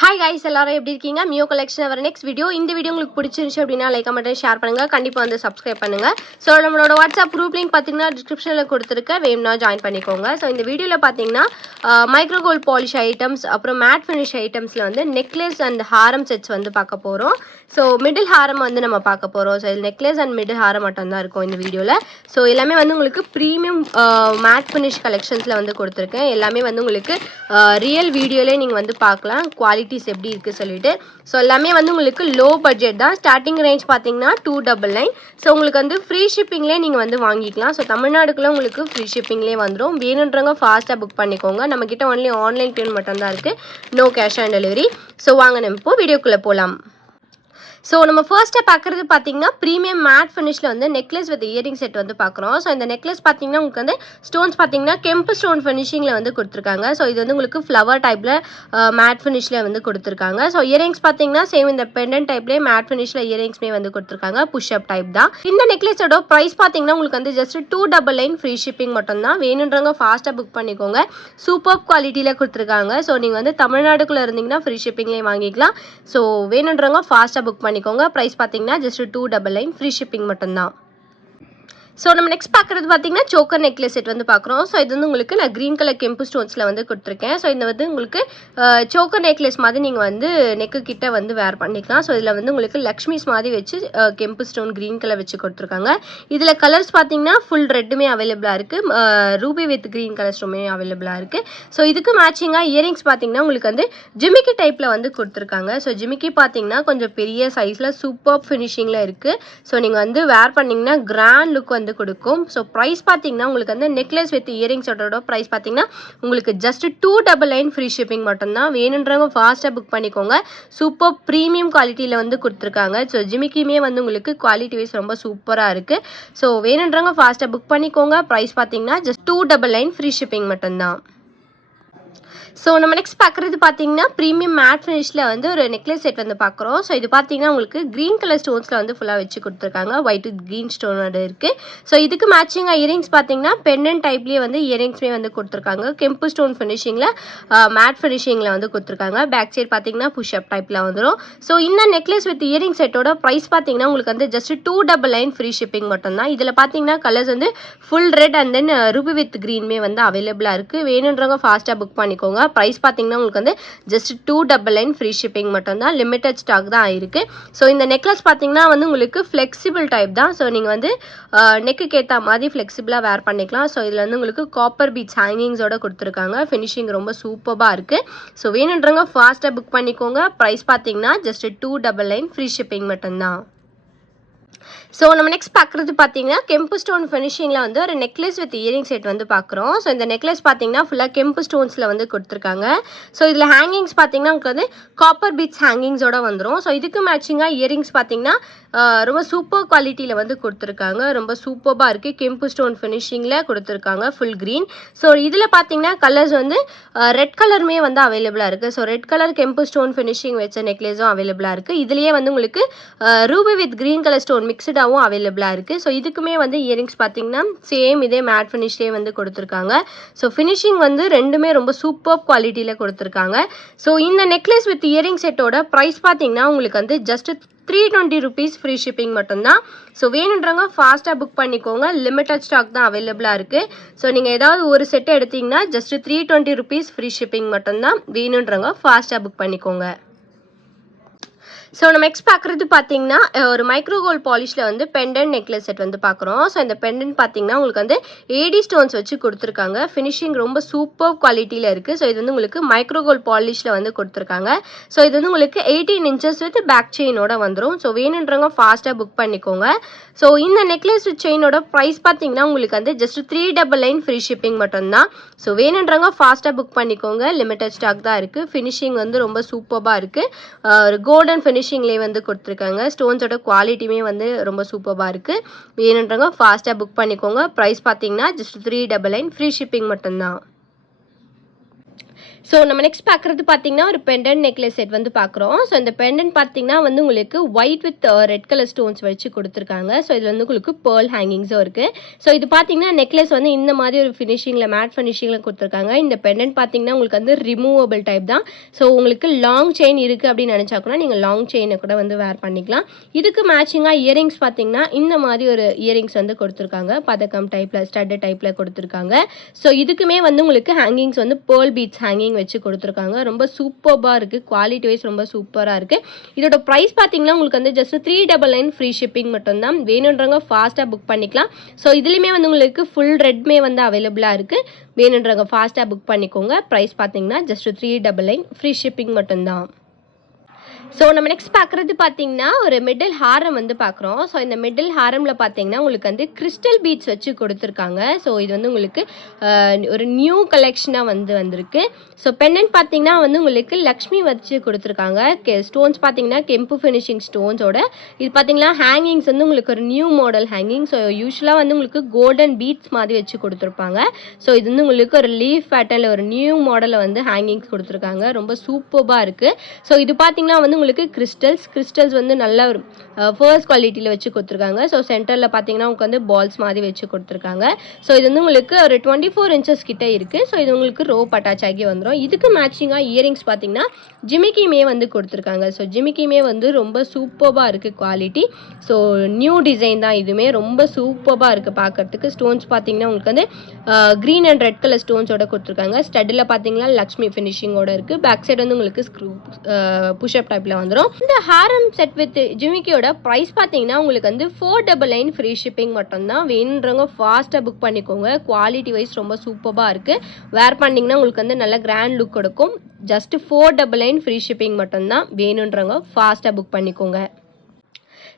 Hi guys, எல்லாரும் எப்படி இருக்கீங்க? மியோ கலெக்ஷன் அவர் நெக்ஸ்ட் வீடியோ. இந்த வீடியோ உங்களுக்கு பிடிச்சிருந்துச்சு அப்படின்னா லைக் கமெண்ட் ஷேர் பண்ணுங்க. கண்டிப்பாக வந்து சப்ஸ்கிரைப் பண்ணுங்க. ஸோ நம்மளோட வாட்ஸ்அப் குரூப் லிங்க் பார்த்தீங்கன்னா டிஸ்கிரிப்ஷனில் கொடுத்துருக்க, வேணும்னா ஜாயின் பண்ணிக்கோங்க. ஸோ இந்த வீடியோவில் பார்த்தீங்கன்னா மைக்ரோ கோல்ட் பாலிஷ் ஐட்டம்ஸ், அப்புறம் மேட் ஃபினிஷ் ஐட்டம்ஸில் வந்து நெக்லஸ் அண்ட் ஹாரம் செட்ஸ் வந்து பார்க்க போகிறோம். ஸோ மிடில் ஹாரம் வந்து நம்ம பார்க்க போகிறோம். ஸோ இது நெக்லஸ் அண்ட் மிடில் ஹாரம் மட்டும் தான் இருக்கும் இந்த வீடியோவில். ஸோ எல்லாமே வந்து உங்களுக்கு ப்ரீமியம் மேட் ஃபினிஷ் கலெக்ஷன்ஸில் வந்து கொடுத்துருக்கேன். எல்லாமே வந்து உங்களுக்கு ரியல் வீடியோலே நீங்கள் வந்து பார்க்கலாம் குவாலிட்டிஸ் எப்படி இருக்குது சொல்லிட்டு. ஸோ எல்லாமே வந்து உங்களுக்கு லோ பட்ஜெட் தான். ஸ்டார்டிங் ரேஞ்ச் பார்த்தீங்கன்னா 299. ஸோ உங்களுக்கு வந்து ஃப்ரீ ஷிப்பிங்லேயே நீங்கள் வந்து வாங்கிக்கலாம். ஸோ தமிழ்நாடுக்குள்ளே உங்களுக்கு ஃப்ரீ ஷிப்பிங்லேயே வந்துடும். வேணுன்றவங்க ஃபாஸ்ட்டாக புக் பண்ணிக்கோங்க. நம்மக்கிட்ட ஒன்லி ஆன்லைன் பேமெண்ட் மட்டும்தான் இருக்குது, no cash on delivery. So வாங்க நம்ம இப்போ வீடியோக்குள்ளே போகலாம். ஸோ நம்ம ஃபர்ஸ்ட்டாக பார்க்குறது பார்த்தீங்கன்னா ப்ரீமியம் மேட் ஃபினிஷில் வந்து நெக்லஸ் வித் இயரிங் செட் வந்து பார்க்குறோம். ஸோ இந்த நெக்லஸ் பார்த்தீங்கன்னா உங்களுக்கு வந்து ஸ்டோன்ஸ் பார்த்தீங்கன்னா கெம்பு ஸ்டோன் ஃபினிஷிங்கில் வந்து கொடுத்துருக்காங்க. ஸோ இது வந்து உங்களுக்கு ஃப்ளவர் டைப்பில் மேட் ஃபினிஷில் வந்து கொடுத்துருக்காங்க. ஸோ இயரிங்ஸ் பார்த்தீங்கன்னா சேம் இந்த பெண்டன்ட் டைப்லேயே மேட் ஃபினிஷில் இயரிங்ஸ்மே வந்து கொடுத்துருக்காங்க. புஷ் அப் டைப் தான். இந்த நெக்லஸோட ப்ரைஸ் பார்த்தீங்கன்னா உங்களுக்கு வந்து ஜஸ்ட் 299 ஃப்ரீ ஷிப்பிங் மட்டும் தான். வேணுன்றவங்க ஃபாஸ்ட்டாக புக் பண்ணிக்கோங்க. சூப்பர் குவாலிட்டியில் கொடுத்துருக்காங்க. ஸோ நீங்கள் வந்து தமிழ்நாடுக்குள்ளே இருந்தீங்கன்னா ஃப்ரீ ஷிப்பிங்லேயே வாங்கிக்கலாம். ஸோ வேணுன்றவங்க ஃபாஸ்ட்டாக புக் பண்ணிக்கோங்க. பிரைஸ் பார்த்தீங்கன்னா ஜஸ்ட் 299 ஃப்ரீ ஷிப்பிங் மட்டும்தான். ஸோ நம்ம நெக்ஸ்ட் பார்க்குறது பார்த்தீங்கன்னா சோக்கர் நெக்லஸ் செட் வந்து பார்க்குறோம். ஸோ இது வந்து உங்களுக்கு நான் க்ரீன் கலர் கெம்பு ஸ்டோன்ஸில் வந்து கொடுத்துருக்கேன். ஸோ இந்த வந்து உங்களுக்கு சோக்கர் நெக்லஸ் மாதிரி நீங்கள் வந்து நெக்கு கிட்ட வந்து வேர் பண்ணிக்கலாம். ஸோ இதில் வந்து உங்களுக்கு லக்ஷ்மிஸ் மாதிரி வச்சு கெம்பு ஸ்டோன் க்ரீன் கலர் வச்சு கொடுத்துருக்காங்க. இதில் கலர்ஸ் பார்த்தீங்கன்னா ஃபுல் ரெட்டுமே அவைலபிளாக இருக்குது, ரூபி வித் க்ரீன் கலர் ஸ்டோமே அவைலபிளாக இருக்குது. ஸோ இதுக்கு மேட்சிங்காக இயரிங்ஸ் பார்த்தீங்கன்னா உங்களுக்கு வந்து ஜிமிக்கி டைப்பில் வந்து கொடுத்துருக்காங்க. ஸோ ஜிமிக்கி பார்த்தீங்கன்னா கொஞ்சம் பெரிய சைஸில் சூப்பர் ஃபினிஷிங்கில் இருக்குது. ஸோ நீங்கள் வந்து வேர் பண்ணிங்கன்னா கிராண்ட் லுக் வந்து கொடுக்கும். ஸோ ப்ரைஸ் பார்த்தீங்கன்னா உங்களுக்கு வந்து நெக்லஸ் வித் இயரிங்ஸோட ப்ரைஸ் பார்த்தீங்கன்னா உங்களுக்கு ஜஸ்ட் 299 ஃப்ரீ ஷிப்பிங் மட்டும்தான். வேணுன்றவங்க ஃபாஸ்ட்டாக புக் பண்ணிக்கோங்க. சூப்பர் ப்ரீமியம் குவாலிட்டியில் வந்து கொடுத்துருக்காங்க. ஸோ ஜிமிக்கியுமே வந்து உங்களுக்கு குவாலிட்டி வைஸ் ரொம்ப சூப்பராக இருக்குது. ஸோ வேணுன்றவங்க ஃபாஸ்ட்டாக புக் பண்ணிக்கோங்க. ப்ரைஸ் பார்த்தீங்கன்னா ஜஸ்ட் 299 ஃப்ரீ ஷிப்பிங் மட்டும்தான். ஸோ நம்ம நெக்ஸ்ட் பார்க்குறது பார்த்தீங்கன்னா ப்ரீமியம் மேட் ஃபினிஷில் வந்து ஒரு நெக்லஸ் செட் வந்து பார்க்குறோம். ஸோ இது பார்த்தீங்கன்னா உங்களுக்கு க்ரீன் கலர் ஸ்டோன்ஸில் வந்து ஃபுல்லாக வச்சு கொடுத்துருக்காங்க. ஒயிட் வித் க்ரீன் ஸ்டோனோட இருக்குது. ஸோ இதுக்கு மேட்சிங்காக இயரிங்ஸ் பார்த்தீங்கன்னா பெண்டன்ட் டைப்லேயே வந்து இயரிங்ஸ்மே வந்து கொடுத்துருக்காங்க. கெம்பு ஸ்டோன் ஃபினிஷிங்கில் மேட் ஃபினிஷிங்கில் வந்து கொடுத்துருக்காங்க. பேக் சைட் பார்த்தீங்கன்னா புஷ் அப் டைப்பில் வந்துடும். ஸோ இந்த நெக்லஸ் வித் இயரிங் செட்டோட ப்ரைஸ் பார்த்தீங்கன்னா உங்களுக்கு வந்து ஜஸ்ட் 299 ஃப்ரீ ஷிப்பிங் மட்டும்தான். இதில் பார்த்தீங்கன்னா கலர்ஸ் வந்து full red and then ruby with க்ரீன்மே வந்து அவைலபிளாக இருக்குது. வேணுன்றவங்க ஃபாஸ்ட்டாக புக் பண்ணிக்கோங்க. ப்ரைஸ் பார்த்தீங்கன்னா உங்களுக்கு வந்து ஜஸ்ட் 299 ஃப்ரீ ஷிப்பிங் மட்டும்தான். லிமிட்டட் ஸ்டாக் தான் ஆயிருக்கு. ஸோ இந்த நெக்லஸ் பார்த்தீங்கன்னா வந்து உங்களுக்கு ஃப்ளெக்சிபிள் டைப் தான். ஸோ நீங்கள் வந்து நெக்குக்கு ஏற்ற மாதிரி ஃப்ளெக்சிபிளாக வேர் பண்ணிக்கலாம். ஸோ இதில் வந்து உங்களுக்கு காப்பர் பீட்ஸ் ஹேங்கிங்ஸோட கொடுத்துருக்காங்க. ஃபினிஷிங் ரொம்ப சூப்பராக இருக்குது. ஸோ வேணுன்றவங்க ஃபாஸ்ட்டாக புக் பண்ணிக்கோங்க. ப்ரைஸ் பார்த்தீங்கன்னா ஜஸ்ட் 299 ஃப்ரீ ஷிப்பிங் மட்டும்தான். ஸோ நம்ம நெக்ஸ்ட் பார்க்குறது பார்த்தீங்கன்னா கெம்பு ஸ்டோன் ஃபினிஷிங்கில் வந்து ஒரு நெக்லஸ் வித் இயரிங் செட் வந்து பார்க்குறோம். ஸோ இந்த நெக்லஸ் பார்த்தீங்கன்னா ஃபுல்லாக கெம்பு ஸ்டோன்ஸில் வந்து கொடுத்துருக்காங்க. ஸோ இதில் ஹேங்கிங்ஸ் பார்த்தீங்கன்னா உங்களுக்கு வந்து காப்பர் பீட்ஸ் ஹேங்கிங்ஸோட வந்துடும். ஸோ இதுக்கு மேட்சிங்காக இயரிங்ஸ் பார்த்தீங்கன்னா ரொம்ப சூப்பர் குவாலிட்டியில் வந்து கொடுத்துருக்காங்க. ரொம்ப சூப்பராக இருக்குது. கெம்பு ஸ்டோன் ஃபினிஷிங்கில் கொடுத்துருக்காங்க ஃபுல் க்ரீன். ஸோ இதில் பார்த்தீங்கன்னா கலர்ஸ் வந்து ரெட் கலருமே வந்து அவைலபிளாக இருக்குது. ஸோ ரெட் கலர் கெம்பு ஸ்டோன் ஃபினிஷிங் வச்ச நெக்லஸும் அவைலபிளாக இருக்குது. இதுலேயே வந்து உங்களுக்கு ruby with green colour stone மிக்சடாகவும் அவைலபிளாக இருக்குது. ஸோ இதுக்குமே வந்து இயரிங்ஸ் பார்த்தீங்கன்னா சேம் இதே மேட் ஃபினிஷ்லேயே வந்து கொடுத்துருக்காங்க. ஸோ ஃபினிஷிங் வந்து ரெண்டுமே ரொம்ப சூப்பர் குவாலிட்டியில் கொடுத்துருக்காங்க. ஸோ இந்த நெக்லஸ் வித் இயரிங் செட்டோட ப்ரைஸ் பார்த்தீங்கன்னா உங்களுக்கு வந்து ஜஸ்ட் 320 rupees ஃப்ரீ ஷிப்பிங் மட்டும்தான். ஸோ வேணுன்றவங்க ஃபாஸ்ட்டாக புக் பண்ணிக்கோங்க. லிமிட்டட் ஸ்டாக் தான் அவைலபிளாக இருக்குது. ஸோ நீங்கள் ஏதாவது ஒரு செட்டு எடுத்தீங்கன்னா ஜஸ்ட் 320 rupees ஃப்ரீ ஷிப்பிங் மட்டும்தான். வேணுன்றவங்க ஃபாஸ்ட்டாக புக் பண்ணிக்கோங்க. ஸோ நம்ம நெக்ஸ்ட் பார்க்குறது பார்த்தீங்கன்னா ஒரு மைக்ரோ கோல்ட் பாலிஷில் வந்து பெண்டன்ட் நெக்லஸ் செட் வந்து பார்க்குறோம். ஸோ இந்த பெண்டன்ட் பார்த்தீங்கன்னா உங்களுக்கு வந்து ஏடி ஸ்டோன்ஸ் வச்சு கொடுத்துருக்காங்க. ஃபினிஷிங் ரொம்ப சூப்பர் குவாலிட்டியில் இருக்குது. ஸோ இது வந்து உங்களுக்கு மைக்ரோ கோல்ட் பாலிஷில் வந்து கொடுத்துருக்காங்க. ஸோ இது வந்து உங்களுக்கு 18 inches வித் பேக் செயினோட வந்துடும். ஸோ வேணுன்றவங்க ஃபாஸ்ட்டாக புக் பண்ணிக்கோங்க. ஸோ இந்த நெக்லஸ் வித் செயினோட ப்ரைஸ் பார்த்தீங்கன்னா உங்களுக்கு வந்து ஜஸ்ட் 399 ஃப்ரீ ஷிப்பிங் மட்டும்தான். ஸோ வேணுன்றவங்க ஃபாஸ்ட்டாக புக் பண்ணிக்கோங்க. லிமிட்டட் ஸ்டாக் தான் இருக்குது. ஃபினிஷிங் வந்து ரொம்ப சூப்பராக இருக்குது. ஒரு கோல்டன் ஃபினிஷிங்லேயே வந்து கொடுத்துருக்காங்க. ஸ்டோன்ஸோட குவாலிட்டியுமே வந்து ரொம்ப சூப்பராக இருக்குது. வேணுன்றவங்க ஃபாஸ்ட்டாக புக் பண்ணிக்கோங்க. ப்ரைஸ் பார்த்தீங்கன்னா ஜஸ்ட் 399 ஃப்ரீ ஷிப்பிங் மட்டும்தான். ஸோ நம்ம நெக்ஸ்ட் பார்க்குறது பார்த்தீங்கன்னா ஒரு பெண்டன்ட் நெக்லஸ் செட் வந்து பார்க்குறோம். ஸோ இந்த பெண்டன்ட் பார்த்தீங்கன்னா வந்து உங்களுக்கு white with red colour stones வச்சு கொடுத்துருக்காங்க. ஸோ இதில் வந்து உங்களுக்கு பேர்ல் ஹேங்கிங்ஸும் இருக்குது. ஸோ இது பார்த்தீங்கன்னா நெக்லஸ் வந்து இந்த மாதிரி ஒரு ஃபினிஷிங்கில் மேட் ஃபினிஷிங்கில் கொடுத்துருக்காங்க. இந்த பெண்டன்ட் பார்த்தீங்கன்னா உங்களுக்கு வந்து ரிமூவபிள் டைப் தான். ஸோ உங்களுக்கு லாங் செயின் இருக்குது அப்படின்னு நினச்சா கூட நீங்கள் லாங் செயினை கூட வந்து வேர் பண்ணிக்கலாம். இதுக்கு மேட்சிங்காக இயரிங்ஸ் பார்த்தீங்கன்னா இந்த மாதிரி ஒரு இயரிங்ஸ் வந்து கொடுத்துருக்காங்க. பதக்கம் டைப்பில் ஸ்டட்டு டைப்பில் கொடுத்துருக்காங்க. ஸோ இதுக்குமே வந்து உங்களுக்கு ஹேங்கிங்ஸ் வந்து பேர்ல் பீட்ஸ் ஹேங்கிங் வச்சு கொடுத்துருக்காங்க. ரொம்ப சூப்பர்பா இருக்குது. குவாலிட்டி வைஸ் ரொம்ப சூப்பராக இருக்குது. இதோட ப்ரைஸ் பார்த்தீங்கன்னா உங்களுக்கு வந்து ஜஸ்ட் 399 ஃப்ரீ ஷிப்பிங் மட்டும்தான். வேணுன்றவங்க ஃபாஸ்ட்டாக புக் பண்ணிக்கலாம். ஸோ இதுலேயுமே வந்து உங்களுக்கு ஃபுல் ரெட்மே வந்து அவைலபிளாக இருக்குது. வேணுன்றவங்க ஃபாஸ்ட்டாக புக் பண்ணிக்கோங்க. ப்ரைஸ் பார்த்தீங்கன்னா ஜஸ்ட் 399 ஃப்ரீ ஷிப்பிங் மட்டும்தான். ஸோ நம்ம நெக்ஸ்ட் பார்க்குறது பார்த்தீங்கன்னா ஒரு மிடில் ஹாரம் வந்து பார்க்குறோம். ஸோ இந்த மிடில் ஹாரமில் பார்த்தீங்கன்னா உங்களுக்கு வந்து கிறிஸ்டல் பீட்ஸ் வச்சு கொடுத்துருக்காங்க. ஸோ இது வந்து உங்களுக்கு ஒரு நியூ கலெக்ஷனாக வந்திருக்கு. ஸோ பெண்டன்ட் பார்த்தீங்கன்னா வந்து உங்களுக்கு லக்ஷ்மி வச்சு கொடுத்துருக்காங்க. ஸ்டோன்ஸ் பார்த்தீங்கன்னா கெம்பு ஃபினிஷிங் ஸ்டோன்ஸோட இது பார்த்தீங்கன்னா ஹேங்கிங்ஸ் வந்து உங்களுக்கு ஒரு நியூ மாடல் ஹேங்கிங். ஸோ யூஸ்வலாக வந்து உங்களுக்கு கோல்டன் பீட்ஸ் மாதிரி வச்சு கொடுத்துருப்பாங்க. ஸோ இது வந்து உங்களுக்கு ஒரு லீஃப் பேட்டர்னில் ஒரு நியூ மாடலில் வந்து ஹேங்கிங்ஸ் கொடுத்துருக்காங்க. ரொம்ப சூப்பராக இருக்குது. ஸோ இது பார்த்தீங்கன்னா வந்து உங்களுக்கு கிறிஸ்டல்ஸ் வந்து நல்ல ஒரு ஃபர்ஸ்ட் குவாலிட்டியில் வச்சு கொடுத்துருக்காங்க. ஸோ சென்டரில் பார்த்தீங்கன்னா உங்களுக்கு வந்து பால்ஸ் மாதிரி வச்சு கொடுத்துருக்காங்க. ஸோ இது வந்து உங்களுக்கு ஒரு 24 இன்ச்சஸ் கிட்ட இருக்குது. ஸோ இது உங்களுக்கு ரோப் அட்டாச் ஆகி வந்துடும். இதுக்கு மேட்சிங்காக இயரிங்ஸ் பார்த்தீங்கன்னா ஜிமிக்கியுமே வந்து கொடுத்துருக்காங்க. ஸோ ஜிமிக்கியுமே வந்து ரொம்ப சூப்பராக இருக்குது குவாலிட்டி. ஸோ நியூ டிசைன் தான். இதுவுமே ரொம்ப சூப்பராக இருக்குது பார்க்குறதுக்கு. ஸ்டோன்ஸ் பார்த்தீங்கன்னா உங்களுக்கு வந்து க்ரீன் அண்ட் ரெட் கலர் ஸ்டோன்ஸோட கொடுத்துருக்காங்க. ஸ்டட்டில் பார்த்தீங்கன்னா லக்ஷ்மி ஃபினிஷிங்கோட இருக்குது. பேக் சைடு வந்து உங்களுக்கு புஷ்அப் டைப்பில் வந்துடும். இந்த ஹாரம் செட் வித் ஜிமிக்கியோட ப்ரைஸ் பார்த்தீங்கன்னா உங்களுக்கு வந்து 499 ஃப்ரீ ஷிப்பிங் மட்டும்தான். வேணுன்றவங்க ஃபாஸ்ட்டாக புக் பண்ணிக்கோங்க. குவாலிட்டி வைஸ் ரொம்ப சூப்பராக இருக்குது. வேர் பண்ணிங்கன்னா உங்களுக்கு வந்து நல்ல கிராண்ட் லுக் கொடுக்கும். ஜஸ்ட் 499 ஃப்ரீ ஷிப்பிங் மட்டும்தான். வேணுன்றவங்க ஃபாஸ்ட்டாக புக் பண்ணிக்கோங்க.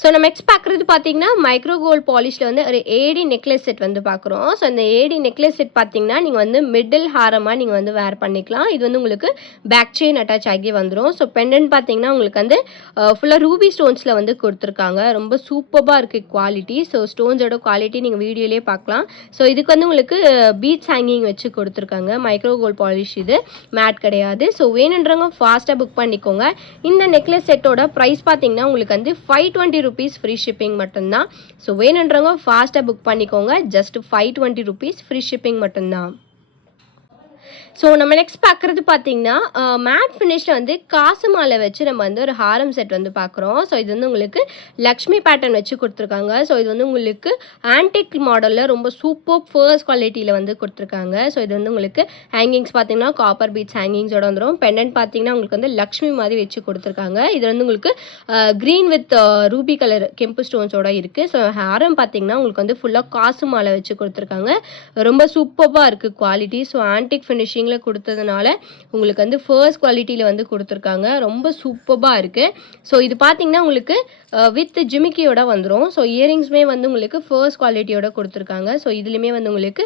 ஸோ நம்ம நெக்ஸ்ட் பார்க்குறது பார்த்தீங்கன்னா மைக்ரோ கோல்ட் பாலிஷில் வந்து ஒரு ஏடி நெக்லஸ் செட் வந்து பார்க்குறோம். ஸோ இந்த ஏடி நெக்லஸ் செட் பார்த்தீங்கன்னா நீங்கள் வந்து மிடில் ஹாரமாக நீங்கள் வந்து வேர் பண்ணிக்கலாம். இது வந்து உங்களுக்கு பேக் செயின் அட்டாச் ஆகி வந்துடும். ஸோ பெண்டன்ட் பார்த்தீங்கன்னா உங்களுக்கு வந்து ஃபுல்லாக ரூபி ஸ்டோன்ஸில் வந்து கொடுத்துருக்காங்க. ரொம்ப சூப்பராக இருக்குது குவாலிட்டி. ஸோ ஸ்டோன்ஸோட குவாலிட்டி நீங்கள் வீடியோலேயே பார்க்கலாம். ஸோ இதுக்கு வந்து உங்களுக்கு பீட்ஸ் ஹேங்கிங் வச்சு கொடுத்துருக்காங்க. மைக்ரோ கோல்ட் பாலிஷ் இது மேட் கிடையாது. ஸோ வேணுன்றவங்க ஃபாஸ்ட்டாக புக் பண்ணிக்கோங்க. இந்த நெக்லஸ் செட்டோட ப்ரைஸ் பார்த்தீங்கன்னா உங்களுக்கு வந்து 520 rupees ஃப்ரீ ஷிப்பிங் மட்டும்தான். ஸோ வேணுன்றவங்க ஃபாஸ்ட்டாக புக் பண்ணிக்கோங்க. ஜஸ்ட் 520 rupees ஃப்ரீ ஷிப்பிங் மட்டும்தான். ஸோ நம்ம நெக்ஸ்ட் பார்க்குறது பார்த்தீங்கன்னா மேட் ஃபினிஷில் வந்து காசு மாலை வச்சு நம்ம வந்து ஒரு ஹாரம் செட் வந்து பார்க்குறோம். ஸோ இது வந்து உங்களுக்கு லக்ஷ்மி பேட்டர்ன் வச்சு கொடுத்துருக்காங்க. ஸோ இது வந்து உங்களுக்கு ஆன்டிக் மாடலில் ரொம்ப சூப்பர் ஃபர்ஸ்ட் குவாலிட்டியில் வந்து கொடுத்துருக்காங்க. ஸோ இது வந்து உங்களுக்கு ஹேங்கிங்ஸ் பார்த்தீங்கன்னா காப்பர் பீட்ஸ் ஹேங்கிங்ஸோட வந்துடும். பெண்டன்ட் பார்த்தீங்கன்னா உங்களுக்கு வந்து லக்ஷ்மி மாதிரி வச்சு கொடுத்துருக்காங்க. இது வந்து உங்களுக்கு க்ரீன் வித் ரூபி கலர் கெம்பு ஸ்டோன்ஸோட இருக்குது. ஸோ ஹாரம் பார்த்தீங்கன்னா உங்களுக்கு வந்து ஃபுல்லாக காசு மாலை வச்சு கொடுத்துருக்காங்க. ரொம்ப சூப்பராக இருக்குது குவாலிட்டி. ஸோ ஆன்டிக் ஃபினிஷிங் கொடுத்ததுனால உங்களுக்கு வந்து ஃபர்ஸ்ட் குவாலிட்டியில் வந்து கொடுத்துருக்காங்க. ரொம்ப சூப்பராக இருக்குது. ஸோ இது பார்த்தீங்கன்னா உங்களுக்கு வித் ஜிமிக்கியோட வந்துடும். ஸோ இயரிங்ஸுமே வந்து உங்களுக்கு ஃபர்ஸ்ட் குவாலிட்டியோட கொடுத்துருக்காங்க. ஸோ இதுலேயுமே வந்து உங்களுக்கு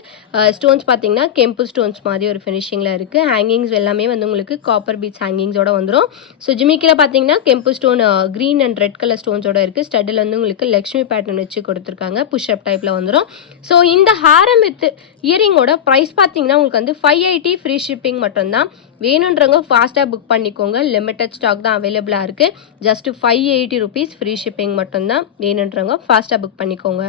ஸ்டோன்ஸ் பார்த்தீங்கன்னா கெம்பு ஸ்டோன்ஸ் மாதிரி ஒரு ஃபினிஷிங்கில் இருக்குது. ஹேங்கிங்ஸ் எல்லாமே வந்து உங்களுக்கு காப்பர் பீட்ஸ் ஹேங்கிங்ஸோட வந்துடும். ஸோ ஜிமிக்கியில் பார்த்தீங்கன்னா கெம்பு stone green and red colour ஸ்டோன்ஸோட இருக்குது. ஸ்டட்டில் வந்து உங்களுக்கு லக்ஷ்மி பேட்டர்ன் வச்சு கொடுத்துருக்காங்க. புஷ்அப் டைப்பில் வந்துடும். ஸோ இந்த ஹாரம் வித் இயரிங்கோட ப்ரைஸ் பார்த்தீங்கன்னா உங்களுக்கு வந்து 580 ஃப்ரீ ஷிப்பிங் மட்டும்தான். வேணுன்றவங்க ஃபாஸ்ட்டாக புக் பண்ணிக்கோங்க. லிமிட்டட் ஸ்டாக் தான் அவைலபிளாக இருக்குது. ஜஸ்ட் 580 rupees ஃப்ரீ ஷிப்பிங் மட்டும்தான். வேணுன்றவங்க ஃபாஸ்ட்டாக புக் பண்ணிக்கோங்க.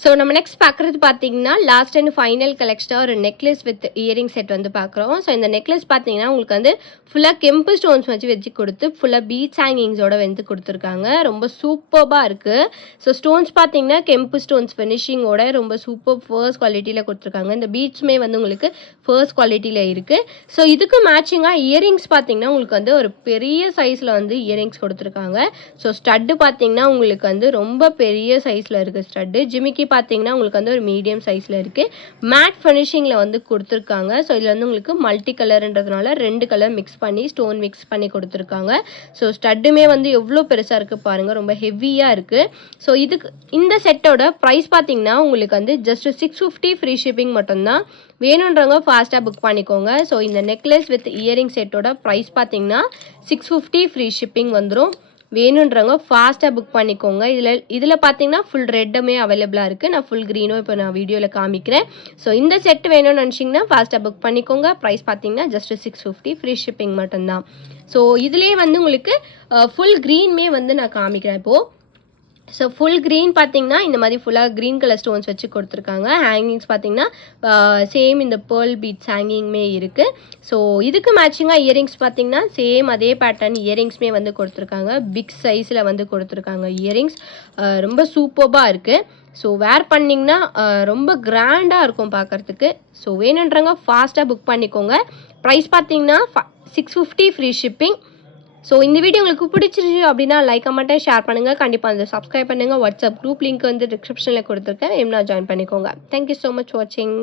ஸோ நம்ம நெக்ஸ்ட் பார்க்குறது பார்த்தீங்கன்னா லாஸ்ட் அண்ட் ஃபைனல் கலெக்ஷனாக ஒரு நெக்லஸ் வித் இயரிங் செட் வந்து பார்க்குறோம். ஸோ இந்த நெக்லஸ் பார்த்தீங்கன்னா உங்களுக்கு வந்து ஃபுல்லாக கெம்பு ஸ்டோன்ஸ் வச்சு கொடுத்து ஃபுல்லாக பீட்ஸ் ஹேங்கிங்ஸோட வந்து கொடுத்துருக்காங்க. ரொம்ப சூப்பராக இருக்குது. ஸோ ஸ்டோன்ஸ் பார்த்தீங்கன்னா கெம்பு ஸ்டோன்ஸ் ஃபினிஷிங்கோட ரொம்ப சூப்பர் ஃபர்ஸ்ட் குவாலிட்டியில் கொடுத்துருக்காங்க. இந்த பீட்ஸுமே வந்து உங்களுக்கு ஃபர்ஸ்ட் குவாலிட்டியில் இருக்குது. ஸோ இதுக்கு மேட்சிங்காக இயரிங்ஸ் பார்த்தீங்கன்னா உங்களுக்கு வந்து ஒரு பெரிய சைஸில் வந்து இயரிங்ஸ் கொடுத்துருக்காங்க. ஸோ ஸ்டட்டு பார்த்தீங்கன்னா உங்களுக்கு வந்து ரொம்ப பெரிய சைஸில் இருக்குது ஸ்டட்டு. ஜிமிக்கி பார்த்தீங்கன்னா உங்களுக்கு வந்து ஒரு மீடியம் சைஸில் இருக்குது. மேட் ஃபினிஷிங்கில் வந்து கொடுத்துருக்காங்க. ஸோ இதில் வந்து உங்களுக்கு மல்டி கலர்ன்றதுனால 2 கலர் மிக்ஸ் பண்ணி ஸ்டோன் மிக்ஸ் பண்ணி கொடுத்துருக்காங்க. ஸோ ஸ்டட்டுமே வந்து எவ்வளோ பெருசாக இருக்குது பாருங்கள். ரொம்ப ஹெவியாக இருக்குது. ஸோ இதுக்கு இந்த செட்டோட ப்ரைஸ் பார்த்தீங்கன்னா உங்களுக்கு வந்து ஜஸ்ட் 650 ஃப்ரீ ஷிப்பிங் மட்டும்தான். வேணுன்றவங்க ஃபாஸ்ட்டாக புக் பண்ணிக்கோங்க. ஸோ இந்த நெக்லஸ் வித் இயரிங் செட்டோட ப்ரைஸ் பார்த்தீங்கன்னா 650 ஃப்ரீ ஷிப்பிங் வந்துடும். வேணுன்றவங்க ஃபாஸ்ட்டாக புக் பண்ணிக்கோங்க. இதில் பார்த்தீங்கன்னா ஃபுல் ரெட்டுமே அவைலபிளாக இருக்குது. நான் ஃபுல் க்ரீனும் இப்போ நான் வீடியோவில் காமிக்கிறேன். ஸோ இந்த செட் வேணும்னு நினச்சிங்கன்னா ஃபாஸ்ட்டாக புக் பண்ணிக்கோங்க. ப்ரைஸ் பார்த்தீங்கன்னா ஜஸ்ட் 650, ஃப்ரீ ஷிப்பிங் மட்டும்தான். ஸோ இதுலேயே வந்து உங்களுக்கு ஃபுல் க்ரீனுமே வந்து நான் காமிக்கிறேன் இப்போது. ஸோ ஃபுல் க்ரீன் பார்த்தீங்கன்னா இந்த மாதிரி ஃபுல்லாக க்ரீன் கலர் ஸ்டோன்ஸ் வச்சு கொடுத்துருக்காங்க. ஹேங்கிங்ஸ் பார்த்தீங்கன்னா சேம் இந்த பேர்ல் பீட்ஸ் ஹேங்கிங்குமே இருக்குது. ஸோ இதுக்கு மேட்சிங்காக இயரிங்ஸ் பார்த்தீங்கன்னா சேம் அதே பேட்டர்ன் இயரிங்ஸுமே வந்து கொடுத்துருக்காங்க. பிக் சைஸில் வந்து கொடுத்துருக்காங்க இயரிங்ஸ். ரொம்ப சூப்பர்பாக இருக்குது. ஸோ வேர் பண்ணிங்கன்னா ரொம்ப கிராண்டாக இருக்கும் பார்க்குறதுக்கு. ஸோ வேணுன்றவங்க ஃபாஸ்ட்டாக புக் பண்ணிக்கோங்க. ப்ரைஸ் பார்த்தீங்கன்னா 650, ஃப்ரீ ஷிப்பிங். ஸோ இந்த வீடியோ உங்களுக்கு பிடிச்சிருச்சு அப்படின்னா லைக் கமெண்ட்டை ஷேர் பண்ணுங்கள். கண்டிப்பாக வந்து சப்ஸ்கிரைப் பண்ணுங்கள். வாட்ஸ்அப் குரூப் லிங்க் வந்து டிஸ்கிரிப்ஷனில் கொடுத்துருக்கேன். வேணும்னா ஜாயின் பண்ணிக்கோங்க. தேங்க்யூ ஸோ மச் வாட்சிங்.